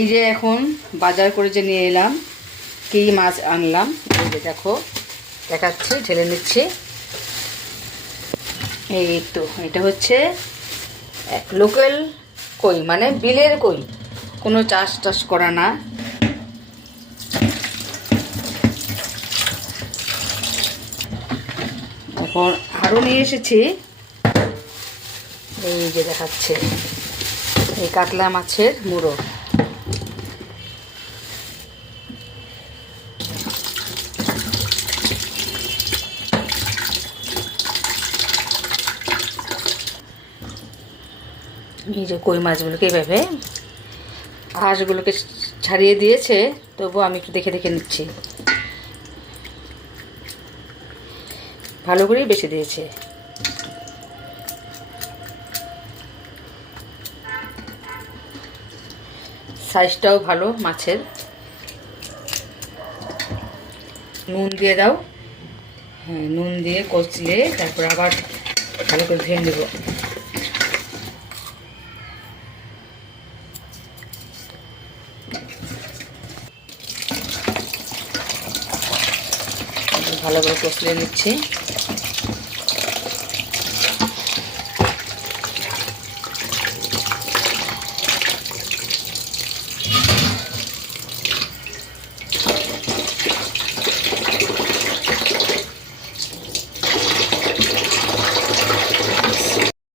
এই যে এখন বাজার করে যে নিয়ে এলাম, কী মাছ আনলাম এই যে দেখো দেখাচ্ছি, ঢেলে নিচ্ছি। এই তো এটা হচ্ছে লোকাল কই, মানে বিলের কই, কোনো চাষ টাস করা না। এখন আরও নিয়ে এসেছি, এই যে দেখাচ্ছে এই কাতলা মাছের মুড়ো। এই যে কই মাছগুলোকে এইভাবে আঁশগুলোকে ছাড়িয়ে দিয়েছে, তবুও আমি একটু দেখে দেখে নিচ্ছি। ভালো করেই বেছে দিয়েছে। সাইজটাও ভালো মাছের। নুন দিয়ে দাও। হ্যাঁ, নুন দিয়ে কষলে তারপর আবার ভালো করে ধুয়ে নেব। ভালো করে কষলে নিচ্ছি।